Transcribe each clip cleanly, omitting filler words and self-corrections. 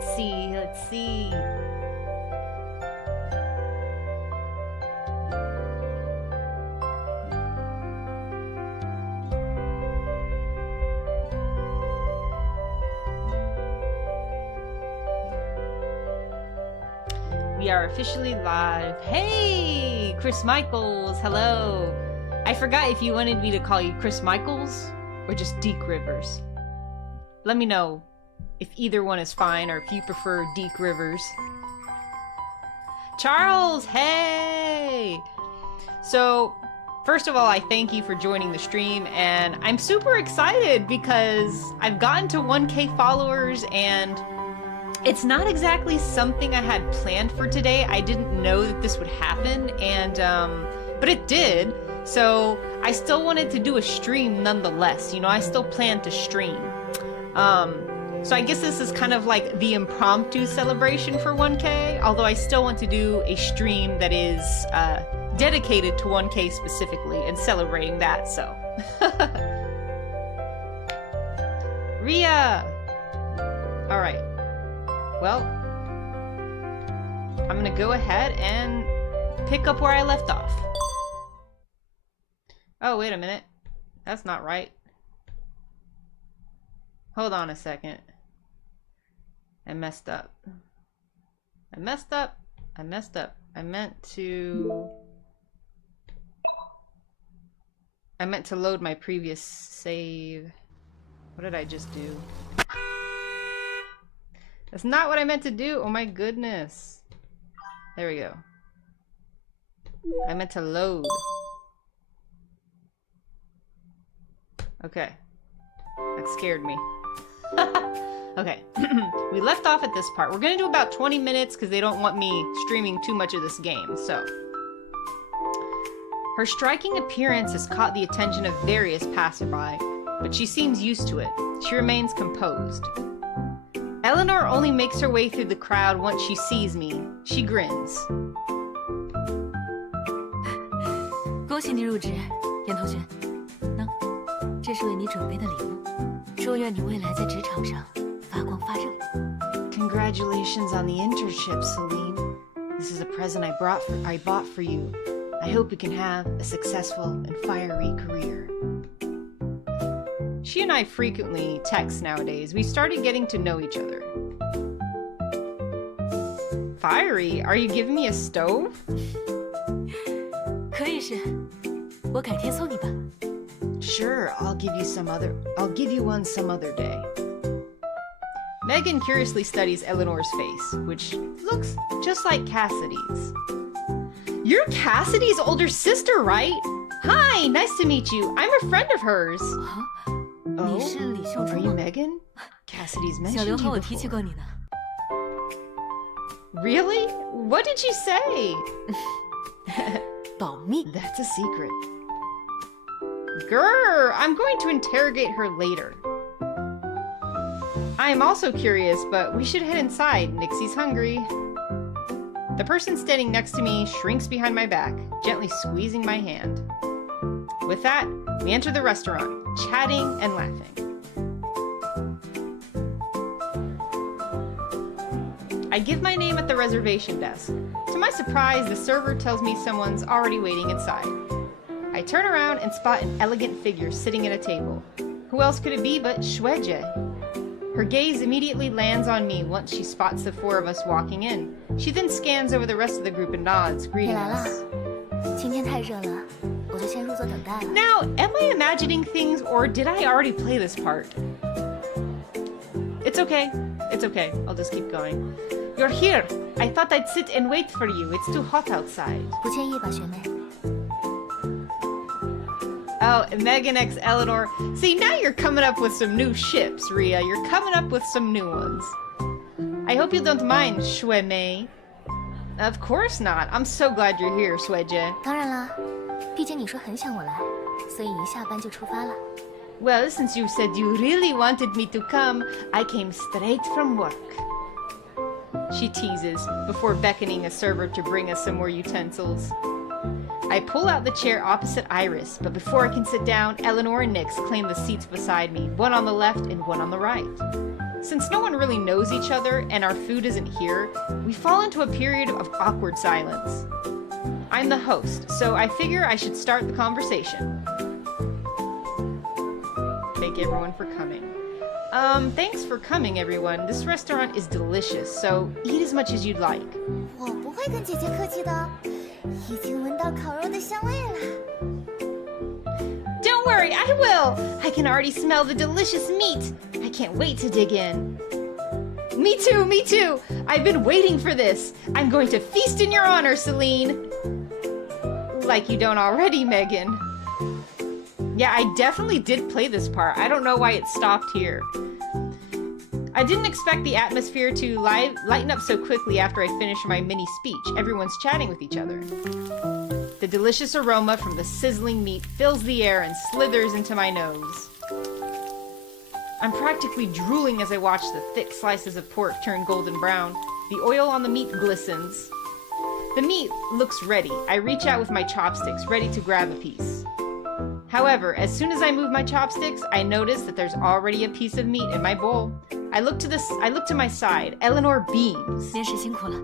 let's see. We are officially live. Hey, Chris Michaels, hello. I forgot if you wanted me to call you Chris Michaels or just Deke Rivers. Let me know if either one is fine or if you prefer Deke Rivers. Charles, hey! So, first of all, I thank you for joining the stream, and I'm super excited because I've gotten to 1K followers, and it's not exactly something I had planned for today. I didn't know that this would happen, and but it did. So I still wanted to do a stream nonetheless. You know, I still plan to stream. So I guess this is kind of like the impromptu celebration for 1K, although I still want to do a stream that is dedicated to 1K specifically and celebrating that, so. Ria! Alright. Well, I'm gonna go ahead and pick up where I left off. Oh, wait a minute. That's not right. Hold on a second. I messed up. I meant to load my previous save. What did I just do? That's not what I meant to do. Oh my goodness. There we go. I meant to load. Okay. That scared me. Okay. We left off at this part. We're gonna do about 20 minutes because they don't want me streaming too much of this game, so. Her striking appearance has caught the attention of various passerby, but she seems used to it. She remains composed. Eleanor only makes her way through the crowd once she sees me. She grins. 恭喜你入职，严同学。喏，这是为你准备的礼物，祝愿你未来在职场上发光发热。 Congratulations on the internship, Celine. This is a present I bought for you. I hope you can have a successful and fiery career. She and I frequently text nowadays. We started getting to know each other. Fiery? Are you giving me a stove? 可以是，我改天送你吧。 Sure, I'll give you one some other day. Megan curiously studies Eleanor's face, which looks just like Cassidy's. You're Cassidy's older sister, right? Hi, nice to meet you. I'm a friend of hers. Huh? Oh, are you Megan? Cassidy's mentioned you before. Really? What did you say? 保密。 That's a secret. Grr, I'm going to interrogate her later. I am also curious, but we should head inside. Nixie's hungry. The person standing next to me shrinks behind my back, gently squeezing my hand. With that, we enter the restaurant, chatting and laughing. I give my name at the reservation desk. To my surprise, the server tells me someone's already waiting inside. I turn around and spot an elegant figure sitting at a table. Who else could it be but Shueje? Her gaze immediately lands on me once she spots the four of us walking in. She then scans over the rest of the group and nods, greeting us. 今天太热了，我就先入座等待了。 Now, am I imagining things or did I already play this part? It's okay. It's okay. I'll just keep going. You're here. I thought I'd sit and wait for you. It's too hot outside. 不介意吧，学妹？ Oh, Megan X Eleanor. See, now you're coming up with some new ships, Ria. You're coming up with some new ones. I hope you don't mind, Shui Mei. Of course not. I'm so glad you're here, Sueje. 当然啦，毕竟你说很想我来，所以一下班就出发了。 Well, since you said you really wanted me to come, I came straight from work. She teases, before beckoning a server to bring us some more utensils. I pull out the chair opposite Iris, but before I can sit down, Eleanor and Nyx claim the seats beside me, one on the left and one on the right. Since no one really knows each other and our food isn't here, we fall into a period of awkward silence. I'm the host, so I figure I should start the conversation. Thank everyone for coming. Thanks for coming, everyone. This restaurant is delicious, so eat as much as you'd like. 我不会跟姐姐客气的，已经闻到烤肉的香味了。Don't worry, I will! I can already smell the delicious meat. I can't wait to dig in. Me too, me too! I've been waiting for this. I'm going to feast in your honor, Celine. Like you don't already, Megan. Yeah, I definitely did play this part. I don't know why it stopped here. I didn't expect the atmosphere to lighten up so quickly after I finished my mini speech. Everyone's chatting with each other. The delicious aroma from the sizzling meat fills the air and slithers into my nose. I'm practically drooling as I watch the thick slices of pork turn golden brown. The oil on the meat glistens. The meat looks ready. I reach out with my chopsticks, ready to grab a piece. However, as soon as I move my chopsticks, I notice that there's already a piece of meat in my bowl. I look to my side. Eleanor beams. 面试辛苦了。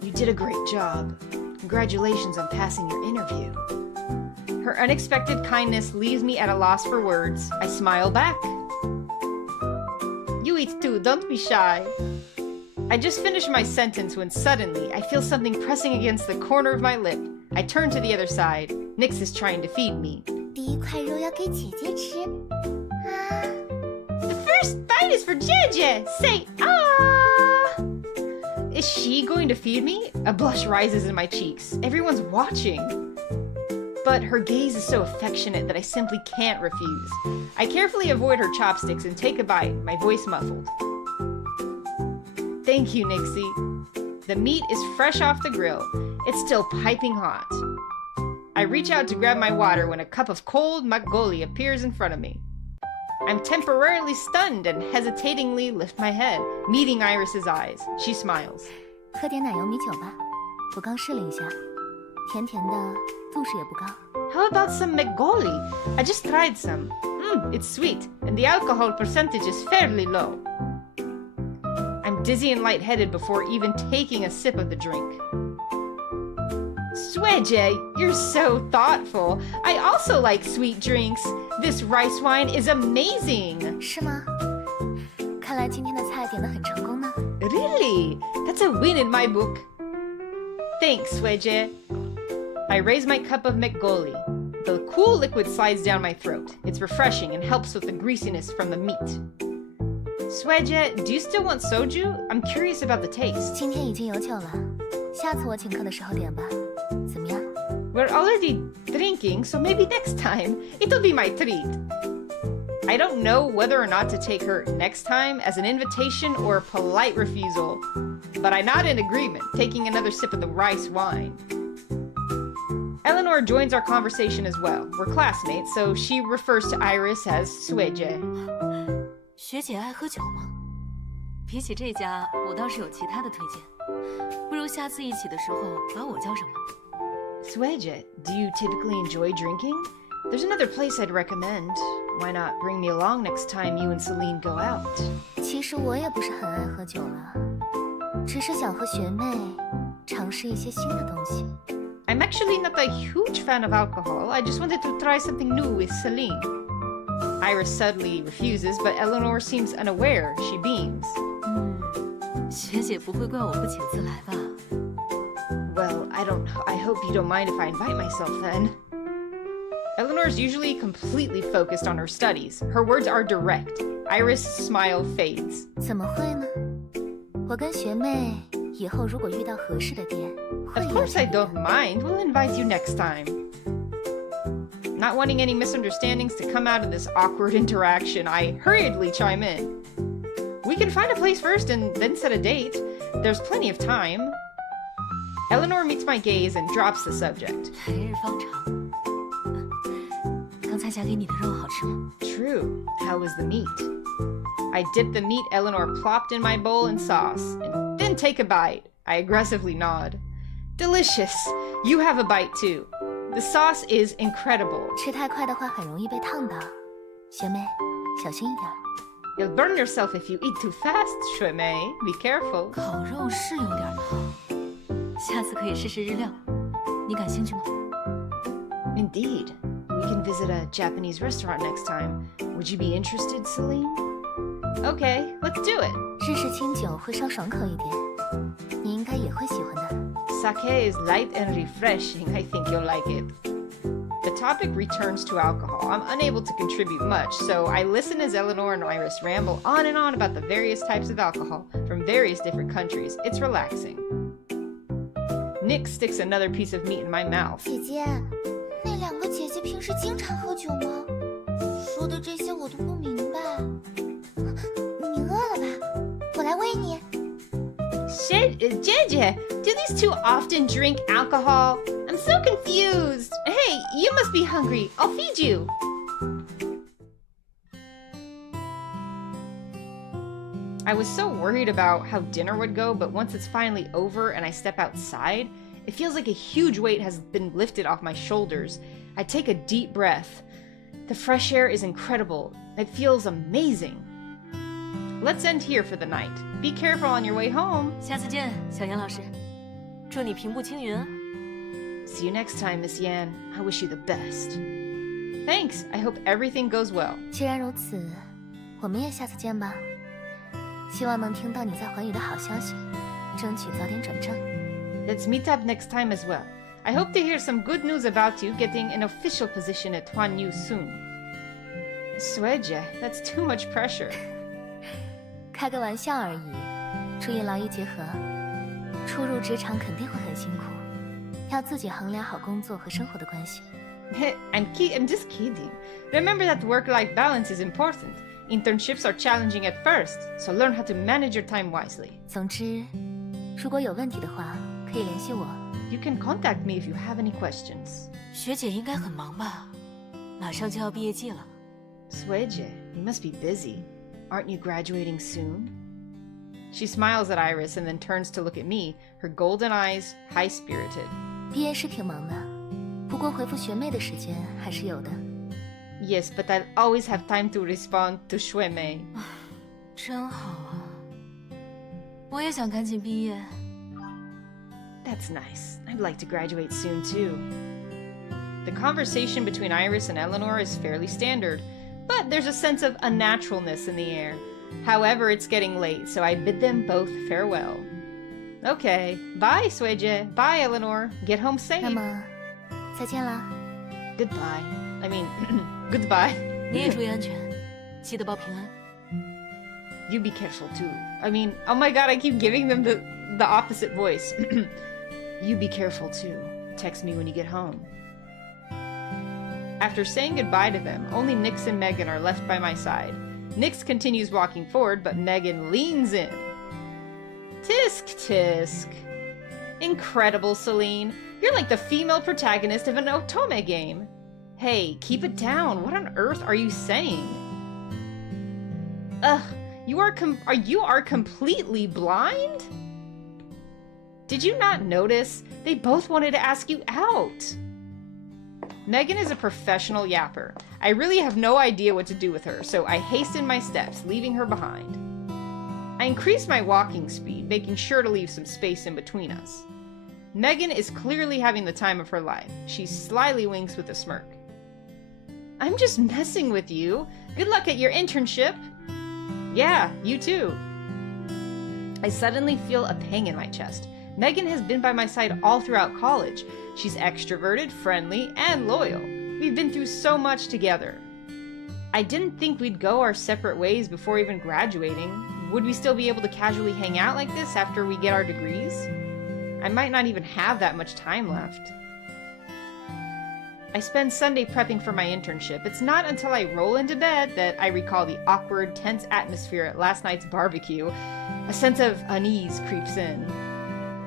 You did a great job. Congratulations on passing your interview. Her unexpected kindness leaves me at a loss for words. I smile back. You eat too, don't be shy. I just finished my sentence when suddenly I feel something pressing against the corner of my lip. I turn to the other side. Nix is trying to feed me. 第一块肉要给姐姐吃。啊 The first bite is for Jeje! Say ah! Is she going to feed me? A blush rises in my cheeks. Everyone's watching. But her gaze is so affectionate that I simply can't refuse. I carefully avoid her chopsticks and take a bite, my voice muffled. Thank you, Nixie. The meat is fresh off the grill. It's still piping hot. I reach out to grab my water when a cup of cold makgeolli appears in front of me. I'm temporarily stunned and hesitatingly lift my head, meeting Iris's eyes. She smiles. 喝点奶油米酒吧，我刚试了一下，甜甜的，度数也不高。 How about some makgeolli? I just tried some. It's sweet, and the alcohol percentage is fairly low. I'm dizzy and lightheaded before even taking a sip of the drink. Sweje, you're so thoughtful. I also like sweet drinks. This rice wine is amazing. 是吗？看来今天的菜点得很成功呢。 Really? That's a win in my book. Thanks, Sweje. I raise my cup of makgeolli. The cool liquid slides down my throat. It's refreshing and helps with the greasiness from the meat. Sweje, do you still want soju? I'm curious about the taste. 今天已经有酒了，下次我请客的时候点吧，怎么样？ We're already drinking, so maybe next time. It'll be my treat. I don't know whether or not to take her next time as an invitation or a polite refusal, but I nod in agreement, taking another sip of the rice wine. Eleanor joins our conversation as well. We're classmates, so she refers to Iris as Sweje. 学姐爱喝酒吗？比起这家，我倒是有其他的推荐。不如下次一起的时候把我叫上吧。 Sweje, do you typically enjoy drinking? There's another place I'd recommend. Why not bring me along next time you and Celine go out? 其实我也不是很爱喝酒了，只是想和学妹尝试一些新的东西。 I'm actually not a huge fan of alcohol. I just wanted to try something new with Celine. Iris subtly refuses, but Eleanor seems unaware. She beams. 学姐不会怪我不请自来吧？ Well, I hope you don't mind if I invite myself then. Eleanor's usually completely focused on her studies. Her words are direct. Iris' smile fades. 怎么会呢？我跟学妹以后如果遇到合适的店，会 Of 邀 course I 请你的。 don't mind. We'll invite you next time. Not wanting any misunderstandings to come out of this awkward interaction, I hurriedly chime in. We can find a place first and then set a date. There's plenty of time. Eleanor meets my gaze and drops the subject. 来日方长。刚才夹给你的肉好吃吗？ True. How was the meat? I dip the meat Eleanor plopped in my bowl in sauce, and then take a bite. I aggressively nod. Delicious. You have a bite too. The sauce is incredible. 吃太快的话很容易被烫到。学妹，小心一点。You'll burn yourself if you eat too fast, Shuimei. Be careful. 烤肉是有点烫，下次可以试试日料。你感兴趣吗？ Indeed. We can visit a Japanese restaurant next time. Would you be interested, Celine? Okay, let's do it. 日式清酒会稍爽口一点，你应该也会喜欢的。Sake is light and refreshing. I think you'll like it. The topic returns to alcohol. I'm unable to contribute much, so I listen as Eleanor and Iris ramble on and on about the various types of alcohol from various different countries. It's relaxing. Nick sticks another piece of meat in my mouth. 姐姐，那两个姐姐平时经常喝酒吗？说的这些我都不明白。你饿了吧？我来喂你。Jeje, do these two often drink alcohol? I'm so confused. Hey, you must be hungry. I'll feed you. I was so worried about how dinner would go, but once it's finally over and I step outside, it feels like a huge weight has been lifted off my shoulders. I take a deep breath. The fresh air is incredible. It feels amazing. Let's end here for the night. Be careful on your way home. 下次见，小杨老师。祝你平步青云啊！ See you next time, Miss Yan. I wish you the best. Thanks. I hope everything goes well. 既然如此，我们也下次见吧。希望能听到你在寰宇的好消息，争取早点转正。 Let's meet up next time as well. I hope to hear some good news about you getting an official position at Huanyu soon. Sueje, that's too much pressure. 开个玩笑而已，注意劳逸结合。初入职场肯定会很辛苦，要自己衡量好工作和生活的关系。I'm just kidding. Remember that work-life balance is important. Internships are challenging at first, so learn how to manage your time wisely. 总之，如果有问题的话，可以联系我。You can contact me if you have any questions. 学姐应该很忙吧？马上就要毕业季了。 Sueje, you must be busy. Aren't you graduating soon? She smiles at Iris and then turns to look at me, her golden eyes high-spirited. 毕业是挺忙的，不过回复学妹的时间还是有的。Yes, but I'll always have time to respond to Shuimei. 真好啊！我也想赶紧毕业。 That's nice. I'd like to graduate soon, too. The conversation between Iris and Eleanor is fairly standard, but there's a sense of unnaturalness in the air. However, it's getting late, so I bid them both farewell. Okay, bye, Sueje. Bye, Eleanor. Get home safe. 那么，再见啦。 Goodbye. I mean, goodbye. 你也注意安全，记得报平安。 You be careful, too. I mean, oh my god, I keep giving them the opposite voice. You be careful, too. Text me when you get home. After saying goodbye to them, only Nix and Megan are left by my side. Nix continues walking forward, but Megan leans in. Tisk, tisk. Incredible, Celine. You're like the female protagonist of an Otome game. Hey, keep it down. What on earth are you saying? Ugh, you are completely blind? Did you not notice? They both wanted to ask you out. Megan is a professional yapper. I really have no idea what to do with her, so I hasten my steps, leaving her behind. I increase my walking speed, making sure to leave some space in between us. Megan is clearly having the time of her life. She slyly winks with a smirk. I'm just messing with you. Good luck at your internship. Yeah, you too. I suddenly feel a pang in my chest. Megan has been by my side all throughout college. She's extroverted, friendly, and loyal. We've been through so much together. I didn't think we'd go our separate ways before even graduating. Would we still be able to casually hang out like this after we get our degrees? I might not even have that much time left. I spend Sunday prepping for my internship. It's not until I roll into bed that I recall the awkward, tense atmosphere at last night's barbecue. A sense of unease creeps in.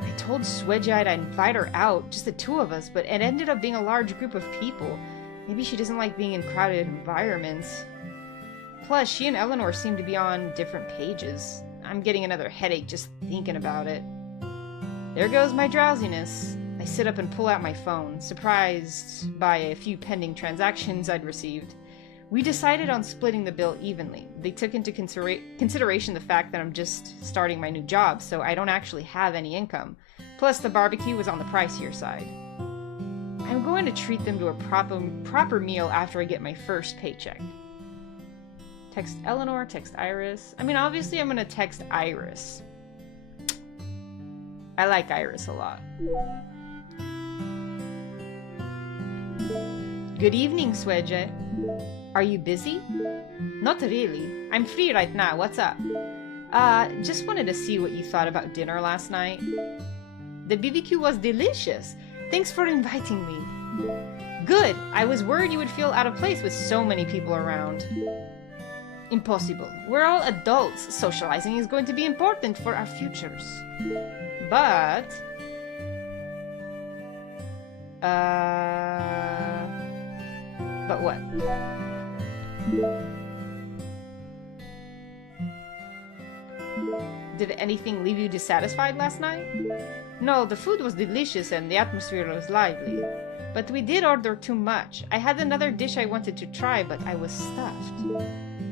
I told Sueje I'd invite her out, just the two of us, but it ended up being a large group of people. Maybe she doesn't like being in crowded environments. Plus, she and Eleanor seem to be on different pages. I'm getting another headache just thinking about it. There goes my drowsiness. I sit up and pull out my phone, surprised by a few pending transactions I'd received. We decided on splitting the bill evenly. They took into consideration the fact that I'm just starting my new job, so I don't actually have any income. Plus, the barbecue was on the pricier side. I'm going to treat them to a proper meal after I get my first paycheck. Text Eleanor, text Iris. I mean, obviously I'm going to text Iris. I like Iris a lot. Good evening, Sweje. Are you busy? Not really. I'm free right now. What's up? Just wanted to see what you thought about dinner last night. The BBQ was delicious. Thanks for inviting me. Good. I was worried you would feel out of place with so many people around. Impossible. We're all adults. Socializing is going to be important for our futures. But... But what? Did anything leave you dissatisfied last night? No, the food was delicious and the atmosphere was lively. But we did order too much. I had another dish I wanted to try, but I was stuffed.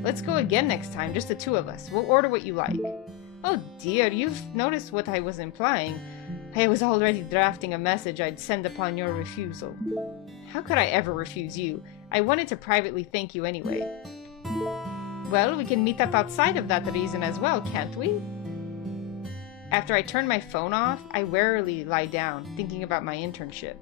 Let's go again next time, just the two of us. We'll order what you like. Oh dear, you've noticed what I was implying. I was already drafting a message I'd send upon your refusal. How could I ever refuse you? I wanted to privately thank you anyway. Well, we can meet up outside of that reason as well, can't we? After I turn my phone off, I wearily lie down, thinking about my internship.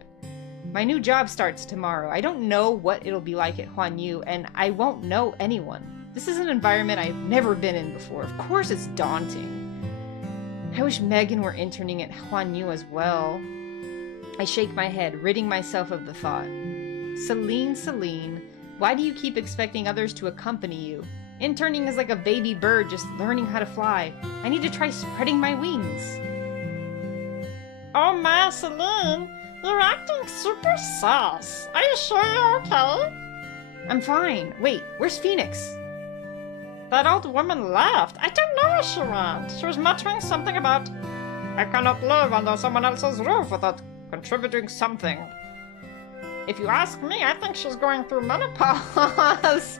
My new job starts tomorrow. I don't know what it'll be like at Huan Yu, and I won't know anyone. This is an environment I've never been in before. Of course it's daunting. I wish Megan were interning at Huan Yu as well. I shake my head, ridding myself of the thought. Celine, why do you keep expecting others to accompany you? Interning is like a baby bird just learning how to fly. I need to try spreading my wings. Oh my, Celine, you're acting super sus. Are you sure you're okay? I'm fine. Wait, where's Phoenix? That old woman left. I don't know where she went. She was muttering something about, I cannot live under someone else's roof without contributing something. If you ask me, I think she's going through menopause.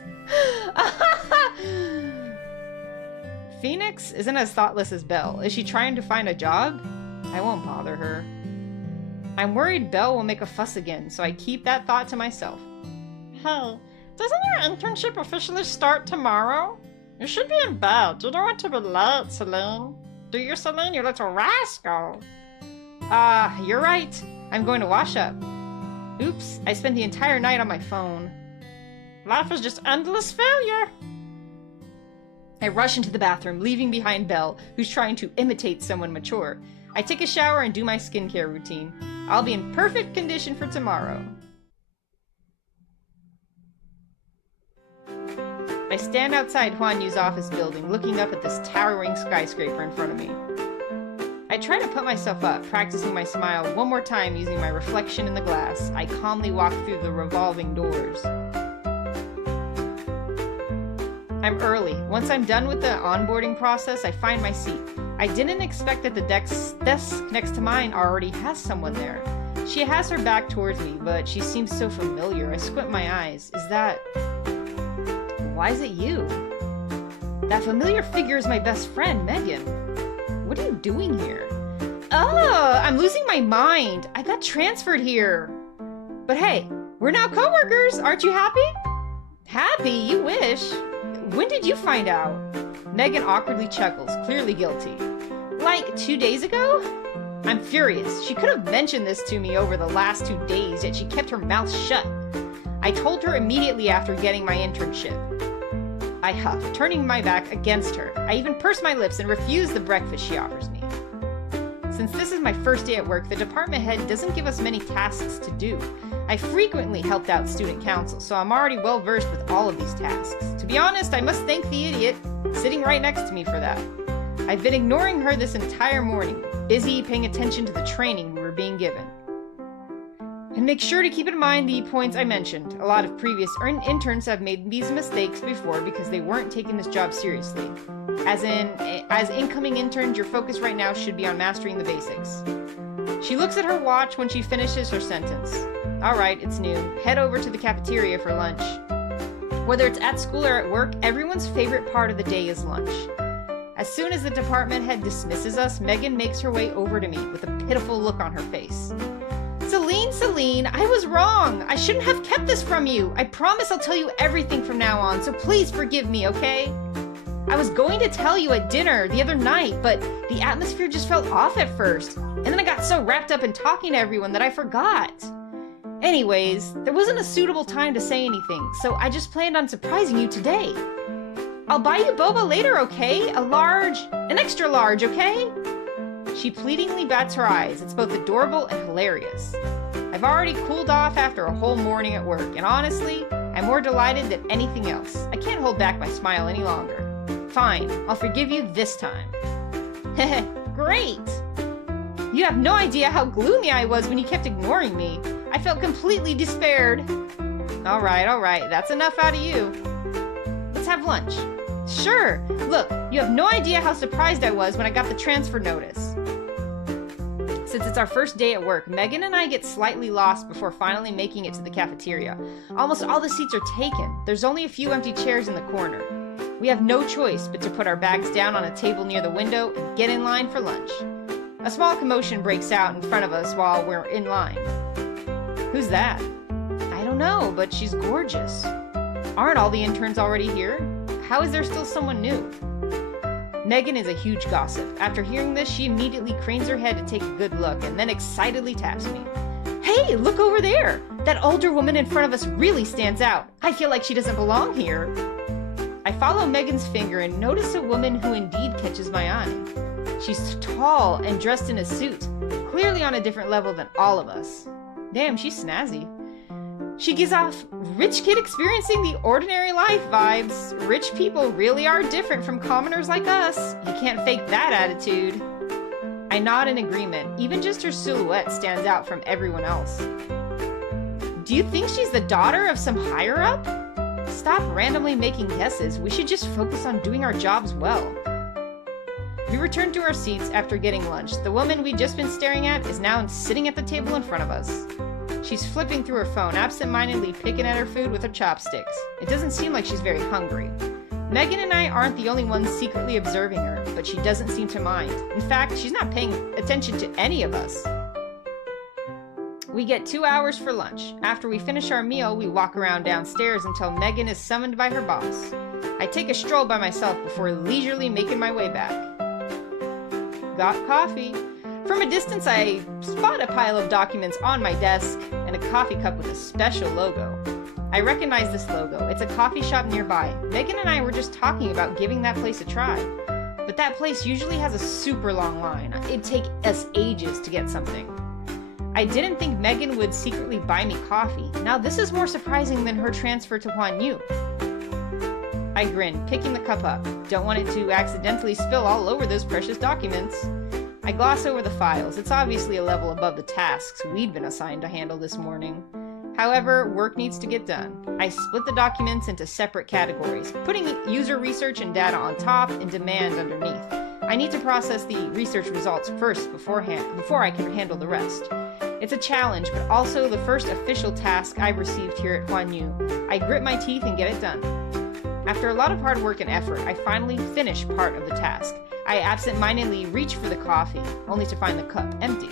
Phoenix isn't as thoughtless as Belle. Is she trying to find a job? I won't bother her. I'm worried Belle will make a fuss again, so I keep that thought to myself. Hey, doesn't your internship officially start tomorrow? You should be in bed. You don't want to be late, Celine. Do you, Celine, you little rascal? You're right. I'm going to wash up. Oops, I spent the entire night on my phone. Life is just endless failure. I rush into the bathroom, leaving behind Belle, who's trying to imitate someone mature. I take a shower and do my skincare routine. I'll be in perfect condition for tomorrow. I stand outside Huan Yu's office building, looking up at this towering skyscraper in front of me. I try to put myself up, practicing my smile one more time using my reflection in the glass. I calmly walk through the revolving doors. I'm early. Once I'm done with the onboarding process, I find my seat. I didn't expect that the desk next to mine already has someone there. She has her back towards me, but she seems so familiar. I squint my eyes. Is that... Why is it you? That familiar figure is my best friend, Megan. What are you doing here? Oh, I'm losing my mind. I got transferred here. But hey, we're now coworkers. Aren't you happy? Happy? You wish. When did you find out? Megan awkwardly chuckles, clearly guilty. Like 2 days ago? I'm furious. She could have mentioned this to me over the last 2 days, yet she kept her mouth shut. I told her immediately after getting my internship. I huff, turning my back against her. I even purse my lips and refuse the breakfast she offers me. Since this is my first day at work, the department head doesn't give us many tasks to do. I frequently helped out student council, so I'm already well versed with all of these tasks. To be honest, I must thank the idiot sitting right next to me for that. I've been ignoring her this entire morning, busy paying attention to the training we were being given. And make sure to keep in mind the points I mentioned. A lot of previous interns have made these mistakes before because they weren't taking this job seriously. As incoming interns, your focus right now should be on mastering the basics. She looks at her watch when she finishes her sentence. Alright, it's noon. Head over to the cafeteria for lunch. Whether it's at school or at work, everyone's favorite part of the day is lunch. As soon as the department head dismisses us, Megan makes her way over to me with a pitiful look on her face. Celine, I was wrong. I shouldn't have kept this from you. I promise I'll tell you everything from now on, so please forgive me, okay? I was going to tell you at dinner the other night, but the atmosphere just felt off at first, and then I got so wrapped up in talking to everyone that I forgot. Anyways, there wasn't a suitable time to say anything, so I just planned on surprising you today. I'll buy you boba later, okay? An extra large, okay? She pleadingly bats her eyes. It's both adorable and hilarious. I've already cooled off after a whole morning at work, and honestly, I'm more delighted than anything else. I can't hold back my smile any longer. Fine, I'll forgive you this time. Heh, great! You have no idea how gloomy I was when you kept ignoring me. I felt completely despaired. Alright, that's enough out of you. Let's have lunch. Sure, look, you have no idea how surprised I was when I got the transfer notice. Since it's our first day at work, Megan and I get slightly lost before finally making it to the cafeteria. Almost all the seats are taken. There's only a few empty chairs in the corner. We have no choice but to put our bags down on a table near the window and get in line for lunch. A small commotion breaks out in front of us while we're in line. Who's that? I don't know, but she's gorgeous. Aren't all the interns already here? How is there still someone new? Megan is a huge gossip. After hearing this, she immediately cranes her head to take a good look and then excitedly taps me. Hey, look over there! That older woman in front of us really stands out. I feel like she doesn't belong here. I follow Megan's finger and notice a woman who indeed catches my eye. She's tall and dressed in a suit, clearly on a different level than all of us. Damn, she's snazzy. She gives off rich kid experiencing the ordinary life vibes. Rich people really are different from commoners like us. You can't fake that attitude. I nod in agreement. Even just her silhouette stands out from everyone else. Do you think she's the daughter of some higher up? Stop randomly making guesses. We should just focus on doing our jobs well. We return to our seats after getting lunch. The woman we'd just been staring at is now sitting at the table in front of us. She's flipping through her phone, absent-mindedly picking at her food with her chopsticks. It doesn't seem like she's very hungry. Megan and I aren't the only ones secretly observing her, but she doesn't seem to mind. In fact, she's not paying attention to any of us. We get 2 hours for lunch. After we finish our meal, we walk around downstairs until Megan is summoned by her boss. I take a stroll by myself before leisurely making my way back. Got coffee. From a distance, I spot a pile of documents on my desk and a coffee cup with a special logo. I recognize this logo. It's a coffee shop nearby. Megan and I were just talking about giving that place a try. But that place usually has a super long line. It'd take us ages to get something. I didn't think Megan would secretly buy me coffee. Now this is more surprising than her transfer to Huanyu. I grin, picking the cup up. Don't want it to accidentally spill all over those precious documents. I gloss over the files. It's obviously a level above the tasks we'd been assigned to handle this morning. However, work needs to get done. I split the documents into separate categories, putting user research and data on top and demand underneath. I need to process the research results first before I can handle the rest. It's a challenge, but also the first official task I've received here at Huanyu. I grit my teeth and get it done. After a lot of hard work and effort, I finally finish part of the task. I absent-mindedly reach for the coffee, only to find the cup empty.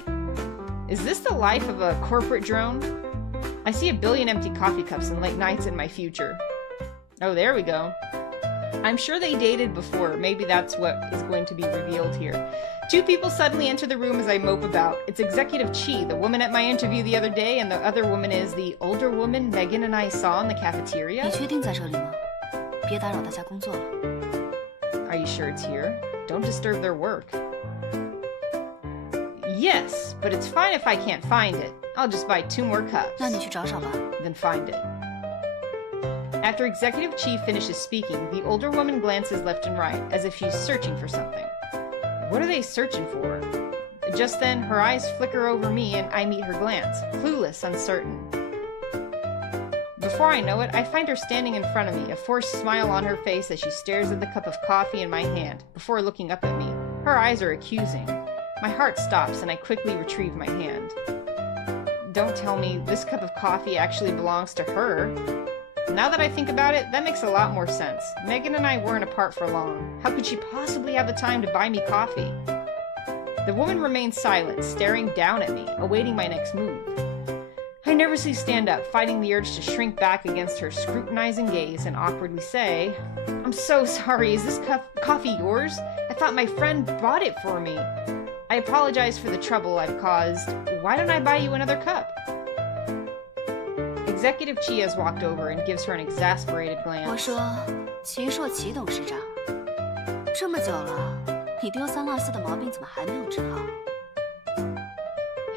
Is this the life of a corporate drone? I see a billion empty coffee cups and late nights in my future. Oh, there we go. I'm sure they dated before. Maybe that's what is going to be revealed here. 2 people suddenly enter the room as I mope about. It's Executive Chi, the woman at my interview the other day, and the other woman is the older woman Megan and I saw in the cafeteria. 你确定在这里吗？别打扰大家工作了。 Are you sure it's here? Don't disturb their work. Yes, but it's fine if I can't find it. I'll just buy 2 more cups. 那你去找找吧。 Then find it. After Executive Chi finishes speaking, the older woman glances left and right, as if she's searching for something. What are they searching for? Just then, her eyes flicker over me and I meet her glance, clueless, uncertain. Before I know it, I find her standing in front of me, a forced smile on her face as she stares at the cup of coffee in my hand, before looking up at me. Her eyes are accusing. My heart stops and I quickly retrieve my hand. Don't tell me this cup of coffee actually belongs to her. Now that I think about it, that makes a lot more sense. Megan and I weren't apart for long. How could she possibly have the time to buy me coffee? The woman remained silent, staring down at me, awaiting my next move. I nervously stand up, fighting the urge to shrink back against her scrutinizing gaze and awkwardly say, "I'm so sorry, is this coffee yours? I thought my friend bought it for me. I apologize for the trouble I've caused. Why don't I buy you another cup?" Executive Chiaz walked over and gives her an exasperated 我 glance. 说，秦硕齐董事长，这么久了，你丢三落四的毛病怎么还没有治好？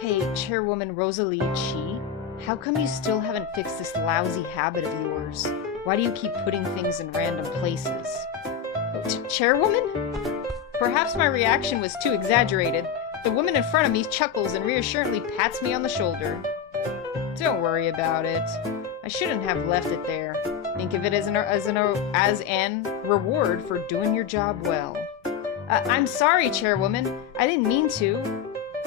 Hey, Chairwoman Rosalie Chi, how come you still haven't fixed this lousy habit of yours? Why do you keep putting things in random places? Chairwoman? Perhaps my reaction was too exaggerated. The woman in front of me chuckles and reassuringly pats me on the shoulder. Don't worry about it. I shouldn't have left it there. Think of it as an reward for doing your job well. I'm sorry, Chairwoman. I didn't mean to.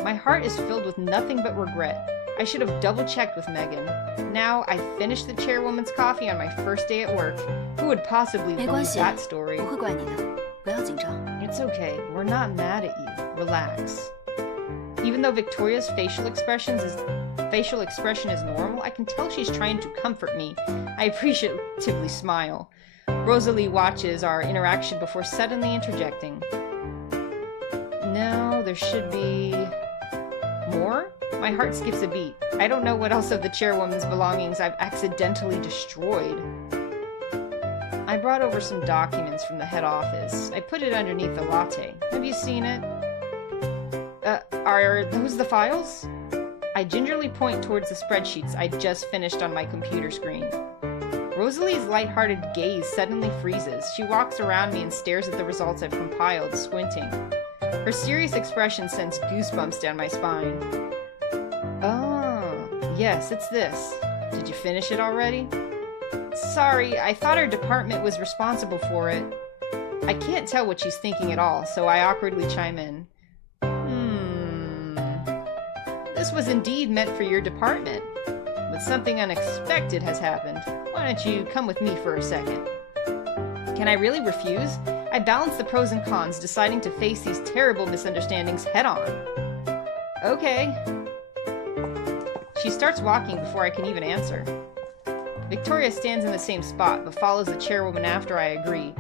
My heart is filled with nothing but regret. I should have double-checked with Megan. Now I finished the Chairwoman's coffee on my first day at work. Who would possibly 没 believe 关系， that story? 不会怪你的，不要紧张。 It's okay. We're not mad at you. Relax. Even though Victoria's facial expression is normal, I can tell she's trying to comfort me. I appreciatively smile. Rosalie watches our interaction before suddenly interjecting. No, there should be more? My heart skips a beat. I don't know what else of the chairwoman's belongings I've accidentally destroyed. I brought over some documents from the head office. I put it underneath the latte. Have you seen it? Are those the files? I gingerly point towards the spreadsheets I'd just finished on my computer screen. Rosalie's lighthearted gaze suddenly freezes. She walks around me and stares at the results I've compiled, squinting. Her serious expression sends goosebumps down my spine. Oh, yes, it's this. Did you finish it already? Sorry, I thought our department was responsible for it. I can't tell what she's thinking at all, so I awkwardly chime in. This was indeed meant for your department, but something unexpected has happened. Why don't you come with me for a second? Can I really refuse? I balance the pros and cons, deciding to face these terrible misunderstandings head on. Okay. She starts walking before I can even answer. Victoria stands in the same spot, but follows the chairwoman after I agree.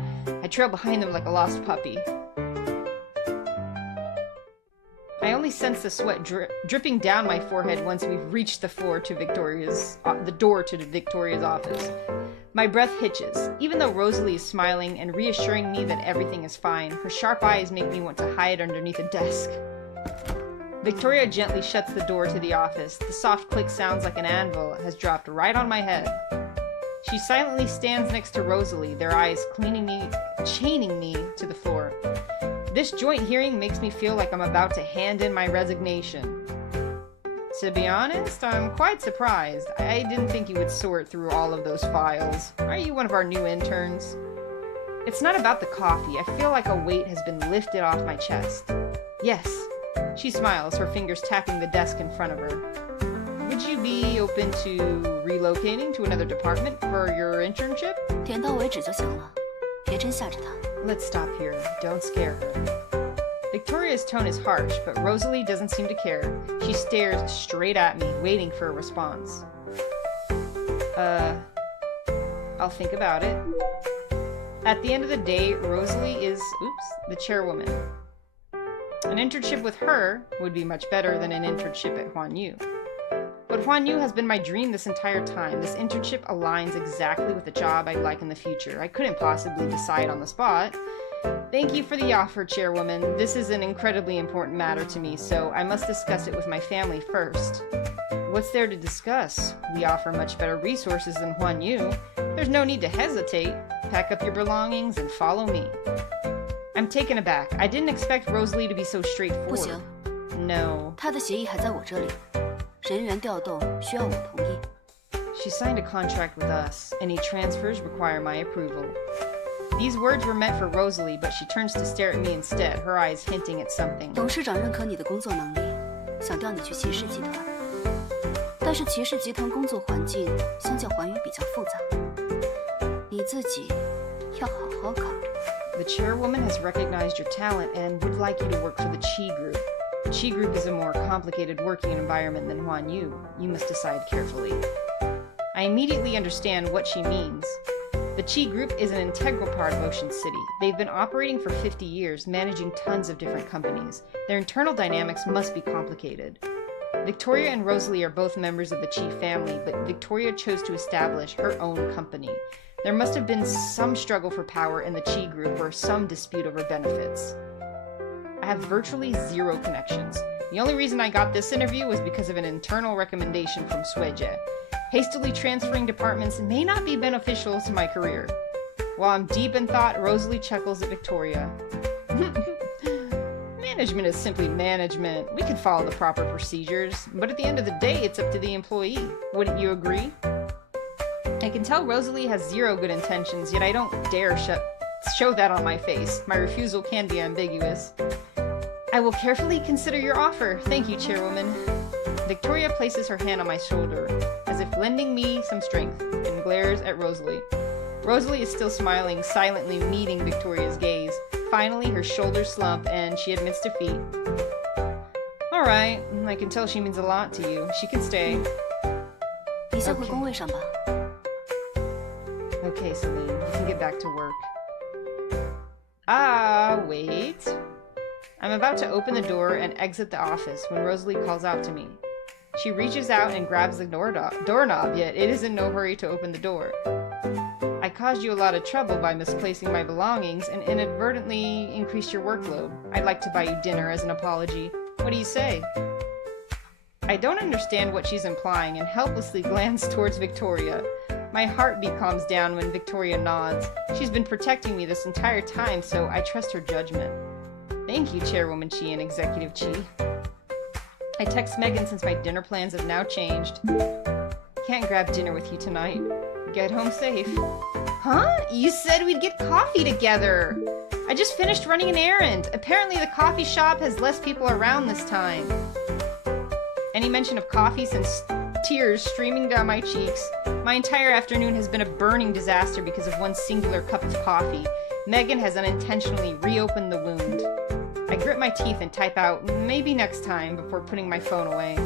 I trail behind them like a lost puppy. I only sense the sweat dripping down my forehead once we've reached the door to Victoria's office. My breath hitches. Even though Rosalie is smiling and reassuring me that everything is fine, her sharp eyes make me want to hide underneath a desk. Victoria gently shuts the door to the office. The soft click sounds like an anvil has dropped right on my head. She silently stands next to Rosalie, their eyes chaining me to the floor. This joint hearing makes me feel like I'm about to hand in my resignation. To be honest, I'm quite surprised. I didn't think you would sort through all of those files. Are you one of our new interns? It's not about the coffee. I feel like a weight has been lifted off my chest. Yes. She smiles, her fingers tapping the desk in front of her. Would you be open to relocating to another department for your internship? 点到为止就行了，别真吓着她。 Let's stop here. Don't scare her. Victoria's tone is harsh, but Rosalie doesn't seem to care. She stares straight at me, waiting for a response. I'll think about it. At the end of the day, Rosalie is, the chairwoman. An internship with her would be much better than an internship at Huan Yu. But Huan Yu has been my dream this entire time. This internship aligns exactly with the job I'd like in the future. I couldn't possibly decide on the spot. Thank you for the offer, Chairwoman. This is an incredibly important matter to me, so I must discuss it with my family first. What's there to discuss? We offer much better resources than Huan Yu. There's no need to hesitate. Pack up your belongings and follow me. I'm taken aback. I didn't expect Rosalie to be so 不 straightforward. 行， No. 她的协议还在我这里，人员调动需要我同意。 She signed a contract with us. Any transfers require my approval. These words were meant for Rosalie, but she turns to stare at me instead, her eyes hinting at something. 董事长认可你的工作能力，想调你去骑士集团。但是骑士集团工作环境相较环宇比较复杂，自己要好好考虑。 The chairwoman has recognized your talent and would like you to work for the Qi Group. The Qi Group is a more complicated working environment than Huan Yu. You must decide carefully. I immediately understand what she means. The Qi Group is an integral part of Ocean City. They've been operating for 50 years, managing tons of different companies. Their internal dynamics must be complicated. Victoria and Rosalie are both members of the Qi family, but Victoria chose to establish her own company. There must have been some struggle for power in the Qi Group or some dispute over benefits. I have virtually zero connections. The only reason I got this interview was because of an internal recommendation from Sueje. Hastily transferring departments may not be beneficial to my career. While I'm deep in thought, Rosalie chuckles at Victoria. Management is simply management. We can follow the proper procedures, but at the end of the day, it's up to the employee. Wouldn't you agree? I can tell Rosalie has zero good intentions, yet I don't dare show that on my face. My refusal can be ambiguous. I will carefully consider your offer. Thank you, Chairwoman. Victoria places her hand on my shoulder, as if lending me some strength, and glares at Rosalie. Rosalie is still smiling, silently meeting Victoria's gaze. Finally, her shoulders slump, and she admits defeat. Alright, I can tell she means a lot to you. She can stay. 你先回工位上吧。 Okay, Celine, you can get back to work. Ah, wait. I'm about to open the door and exit the office when Rosalie calls out to me. She reaches out and grabs the doorknob, yet it is in no hurry to open the door. I caused you a lot of trouble by misplacing my belongings and inadvertently increased your workload. I'd like to buy you dinner as an apology. What do you say? I don't understand what she's implying and helplessly glance towards Victoria. My heartbeat calms down when Victoria nods. She's been protecting me this entire time, so I trust her judgment. Thank you, Chairwoman Chi and Executive Chi. I text Megan since my dinner plans have now changed. Can't grab dinner with you tonight. Get home safe. Huh? You said we'd get coffee together. I just finished running an errand. Apparently the coffee shop has less people around this time. Any mention of coffee sends tears streaming down my cheeks. My entire afternoon has been a burning disaster because of one singular cup of coffee. Megan has unintentionally reopened the wound. I grit my teeth and type out, maybe next time, before putting my phone away.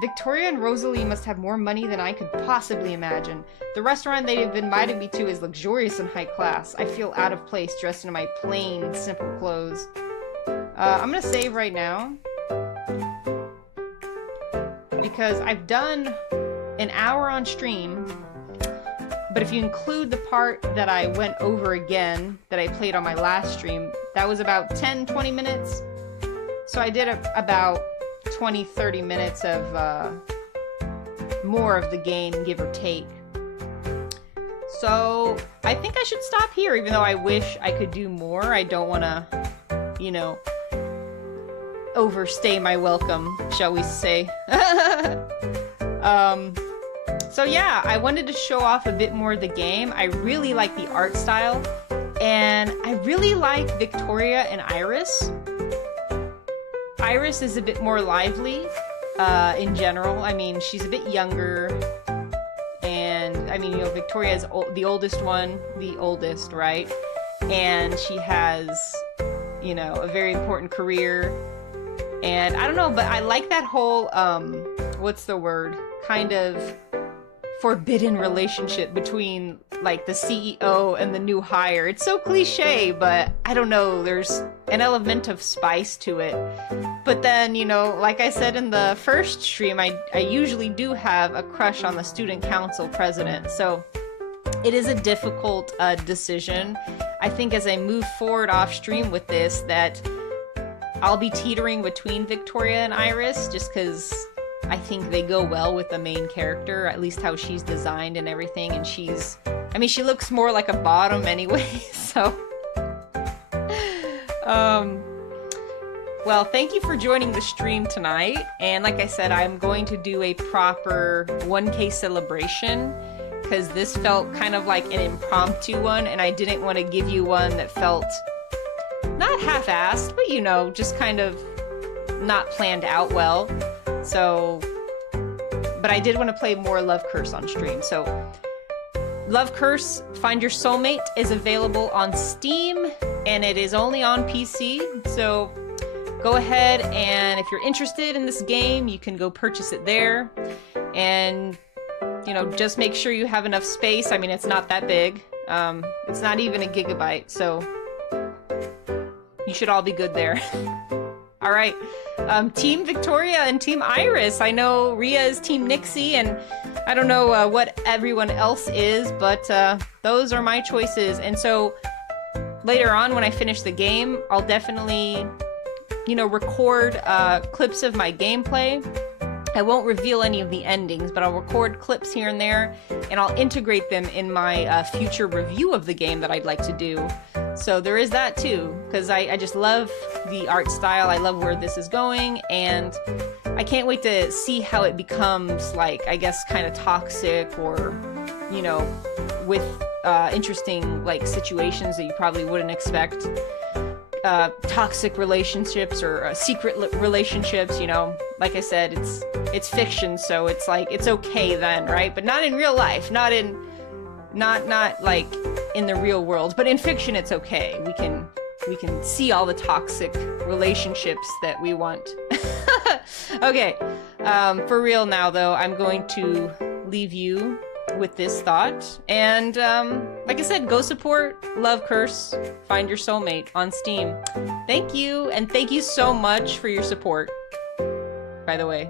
Victoria and Rosalie must have more money than I could possibly imagine. The restaurant they have invited me to is luxurious and high class. I feel out of place dressed in my plain, simple clothes. I'm gonna save right now. Because I've done an hour on stream, but if you include the part that I went over again, that I played on my last stream, that was about 10-20 minutes. So I did about 20-30 minutes of more of the game, give or take. So I think I should stop here, even though I wish I could do more. I don't want to, you know, overstay my welcome, shall we say. So yeah, I wanted to show off a bit more of the game. I really like the art style, and I really like Victoria and Iris. Iris is a bit more lively in general. I mean, she's a bit younger, and I mean, you know, Victoria is the oldest one, the oldest, right? And she has, you know, a very important career. And I don't know, but I like that whole, what's the word? Kind of forbidden relationship between, like, the CEO and the new hire. It's so cliche, but I don't know, there's an element of spice to it. But then, you know, like I said in the first stream, I usually do have a crush on the student council president, so it is a difficult decision. I think as I move forward off stream with this, that I'll be teetering between Victoria and Iris, just because I think they go well with the main character, at least how she's designed and everything, and she's, I mean, she looks more like a bottom anyway, so. Well, thank you for joining the stream tonight, and like I said, I'm going to do a proper 1K celebration, because this felt kind of like an impromptu one, and I didn't want to give you one that felt not half-assed, but you know, just kind of not planned out well. So but I did want to play more Love Curse on stream. So Love Curse Find Your Soulmate is available on Steam, and it is only on PC. So go ahead, and if you're interested in this game, you can go purchase it there. And, you know, just make sure you have enough space. I mean, it's not that big. It's not even a gigabyte, so you should all be good there. All right, Team Victoria and Team Iris. I know Ria is Team Nixie, and I don't know what everyone else is, but those are my choices. And so later on, when I finish the game, I'll definitely, you know, record clips of my gameplay. I won't reveal any of the endings, but I'll record clips here and there, and I'll integrate them in my future review of the game that I'd like to do. So there is that too, because I just love the art style. I love where this is going, and I can't wait to see how it becomes, like, I guess, kind of toxic, or, you know, with interesting, like, situations that you probably wouldn't expect. Toxic relationships or secret relationships, you know. Like I said, it's fiction, so it's like, it's okay then, right? But not in real life, not like in the real world, but in fiction it's okay. We can see all the toxic relationships that we want. Okay, for real now though, I'm going to leave you with this thought, and like I said, go support Love Curse Find Your Soulmate on Steam. Thank you, and thank you so much for your support, by the way.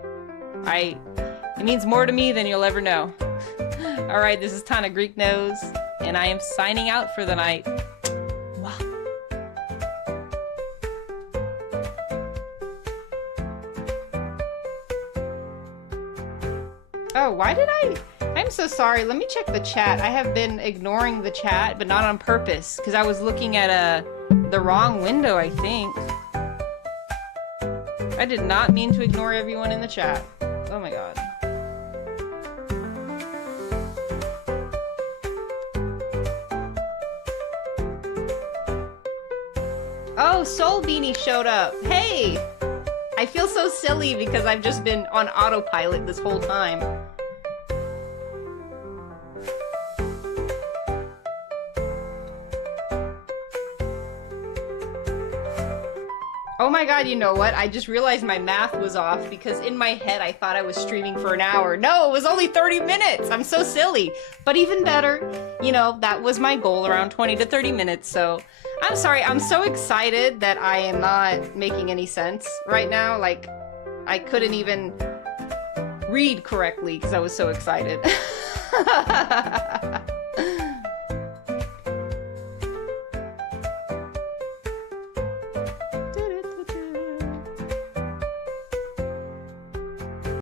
It means more to me than you'll ever know. All right, this is Tana Greek Nose, and I am signing out for the night. Wow. Oh, why did I'm so sorry. Let me check the chat. I have been ignoring the chat, but not on purpose, because I was looking at the wrong window, I think. I did not mean to ignore everyone in the chat. Oh my god. Oh, Soul Beanie showed up. Hey! I feel so silly because I've just been on autopilot this whole time. Oh my god, you know what? I just realized my math was off, because in my head I thought I was streaming for an hour. No, it was only 30 minutes! I'm so silly! But even better, you know, that was my goal, around 20 to 30 minutes, so... I'm sorry, I'm so excited that I am not making any sense right now. Like, I couldn't even read correctly because I was so excited.